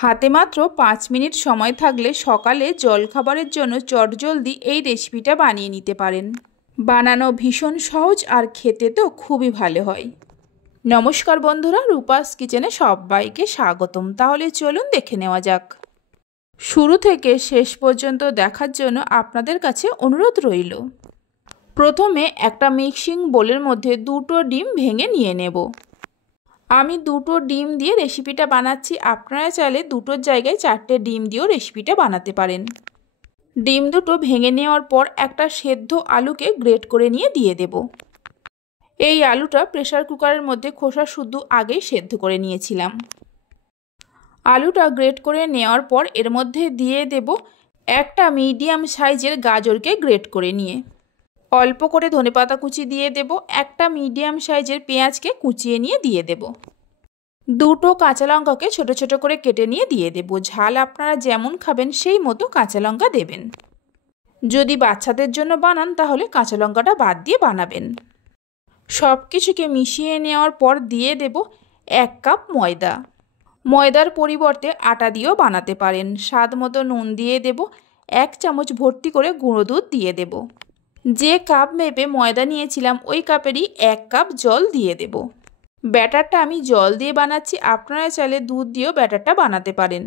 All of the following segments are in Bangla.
হাতে মাত্র 5 মিনিট সময় থাকলে সকালে জলখাবারের জন্য চটজলদি এই রেসিপিটা বানিয়ে নিতে পারেন। বানানো ভীষণ সহজ আর খেতে তো খুবই ভালো হয়। নমস্কার বন্ধুরা, রূপাস কিচেনে সবাইকে স্বাগতম। তাহলে চলুন দেখে নেওয়া যাক। শুরু থেকে শেষ পর্যন্ত দেখার জন্য আপনাদের কাছে অনুরোধ রইল। প্রথমে একটা মিক্সিং বোলের মধ্যে 2টো ডিম ভেঙে নিয়ে নেব। আমি 2টো ডিম দিয়ে রেসিপিটা বানাচ্ছি, আপনারা চাইলে 2টোর জায়গায় 4টে ডিম দিয়েও রেসিপিটা বানাতে পারেন। ডিম দুটো ভেঙে নেওয়ার পর একটা সেদ্ধ আলুকে গ্রেট করে নিয়ে দিয়ে দেব। এই আলুটা প্রেসার কুকারের মধ্যে খোসা শুদ্ধ আগেই সেদ্ধ করে নিয়েছিলাম। আলুটা গ্রেট করে নেওয়ার পর এর মধ্যে দিয়ে দেব একটা মিডিয়াম সাইজের গাজরকে গ্রেট করে নিয়ে, অল্প করে ধনেপাতা কুচি দিয়ে দেব, একটা মিডিয়াম সাইজের পেঁয়াজকে কুচিয়ে নিয়ে দিয়ে দেব, 2টো কাঁচা লঙ্কাকে ছোট ছোট করে কেটে নিয়ে দিয়ে দেব। ঝাল আপনারা যেমন খাবেন সেই মতো কাঁচা লঙ্কা দেবেন। যদি বাচ্চাদের জন্য বানান তাহলে কাঁচা লঙ্কাটা বাদ দিয়ে বানাবেন। সব কিছুকে মিশিয়ে নেওয়ার পর দিয়ে দেব 1 কাপ ময়দা। ময়দার পরিবর্তে আটা দিয়েও বানাতে পারেন। স্বাদ মতো নুন দিয়ে দেব, 1 চামচ ভর্তি করে গুঁড়ো দুধ দিয়ে দেব। যে কাপ মেপে ময়দা নিয়েছিলাম ওই কাপেরই 1 কাপ জল দিয়ে দেব। ব্যাটারটা আমি জল দিয়ে বানাচ্ছি, আপনারা চাইলে দুধ দিয়েও ব্যাটারটা বানাতে পারেন।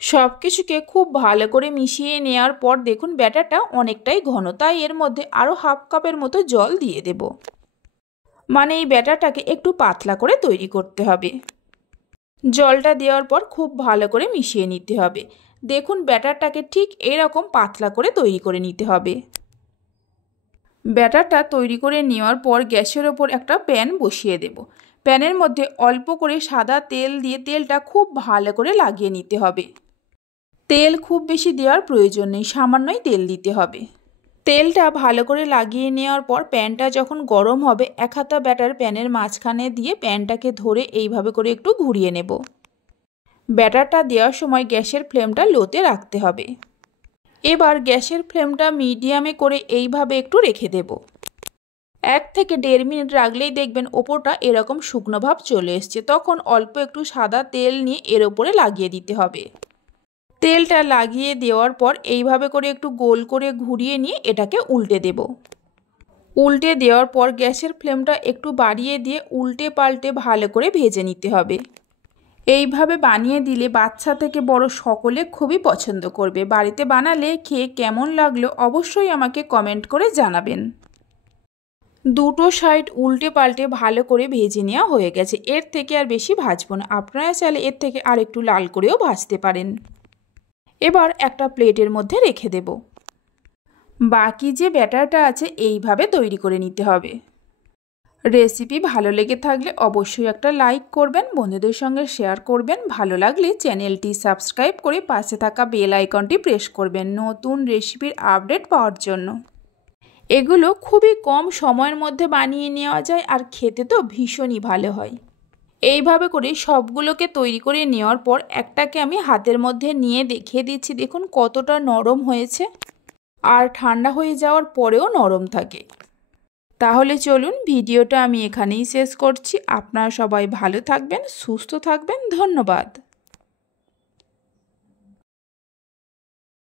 সব কিছুকে খুব ভালো করে মিশিয়ে নেওয়ার পর দেখুন ব্যাটারটা অনেকটাই ঘন, তাই এর মধ্যে আরও 1/2 কাপের মতো জল দিয়ে দেব। মানে এই ব্যাটারটাকে একটু পাতলা করে তৈরি করতে হবে। জলটা দেওয়ার পর খুব ভালো করে মিশিয়ে নিতে হবে। দেখুন ব্যাটারটাকে ঠিক এরকম পাতলা করে তৈরি করে নিতে হবে। ব্যাটারটা তৈরি করে নেওয়ার পর গ্যাসের ওপর একটা প্যান বসিয়ে দেব। প্যানের মধ্যে অল্প করে সাদা তেল দিয়ে তেলটা খুব ভালো করে লাগিয়ে নিতে হবে। তেল খুব বেশি দেওয়ার প্রয়োজন নেই, সামান্যই তেল দিতে হবে। তেলটা ভালো করে লাগিয়ে নেওয়ার পর প্যানটা যখন গরম হবে 1 হাতা ব্যাটার প্যানের মাঝখানে দিয়ে প্যানটাকে ধরে এইভাবে করে একটু ঘুরিয়ে নেব। ব্যাটারটা দেওয়ার সময় গ্যাসের ফ্লেমটা লোতে রাখতে হবে। এবার গ্যাসের ফ্লেমটা মিডিয়ামে করে এইভাবে একটু রেখে দেব। 1 থেকে 1.5 মিনিট রাখলেই দেখবেন ওপরটা এরকম শুকনো ভাব চলে এসছে। তখন অল্প একটু সাদা তেল নিয়ে এর ওপরে লাগিয়ে দিতে হবে। তেলটা লাগিয়ে দেওয়ার পর এইভাবে করে একটু গোল করে ঘুরিয়ে নিয়ে এটাকে উল্টে দেব। উল্টে দেওয়ার পর গ্যাসের ফ্লেমটা একটু বাড়িয়ে দিয়ে উল্টে পাল্টে ভালো করে ভেজে নিতে হবে। এইভাবে বানিয়ে দিলে বাচ্চা থেকে বড় সকলে খুবই পছন্দ করবে। বাড়িতে বানালে খেয়ে কেমন লাগলো অবশ্যই আমাকে কমেন্ট করে জানাবেন। 2টো সাইড উল্টে পাল্টে ভালো করে ভেজে নেওয়া হয়ে গেছে। এর থেকে আর বেশি ভাজবো না, আপনারা চাইলে এর থেকে আর একটু লাল করেও ভাজতে পারেন। এবার একটা প্লেটের মধ্যে রেখে দেব। বাকি যে ব্যাটারটা আছে এইভাবে তৈরি করে নিতে হবে। রেসিপি ভালো লেগে থাকলে অবশ্যই একটা লাইক করবেন, বন্ধুদের সঙ্গে শেয়ার করবেন। ভালো লাগলে চ্যানেলটি সাবস্ক্রাইব করে পাশে থাকা বেল আইকনটি প্রেস করবেন নতুন রেসিপির আপডেট পাওয়ার জন্য। এগুলো খুবই কম সময়ের মধ্যে বানিয়ে নেওয়া যায় আর খেতে তো ভীষণই ভালো হয়। এইভাবে করে সবগুলোকে তৈরি করে নেওয়ার পর একটাকে আমি হাতের মধ্যে নিয়ে দেখিয়ে দিচ্ছি। দেখুন কতটা নরম হয়েছে, আর ঠান্ডা হয়ে যাওয়ার পরেও নরম থাকে। তাহলে চলুন ভিডিওটা আমি এখানেই শেষ করছি। আপনারা সবাই ভালো থাকবেন, সুস্থ থাকবেন। ধন্যবাদ।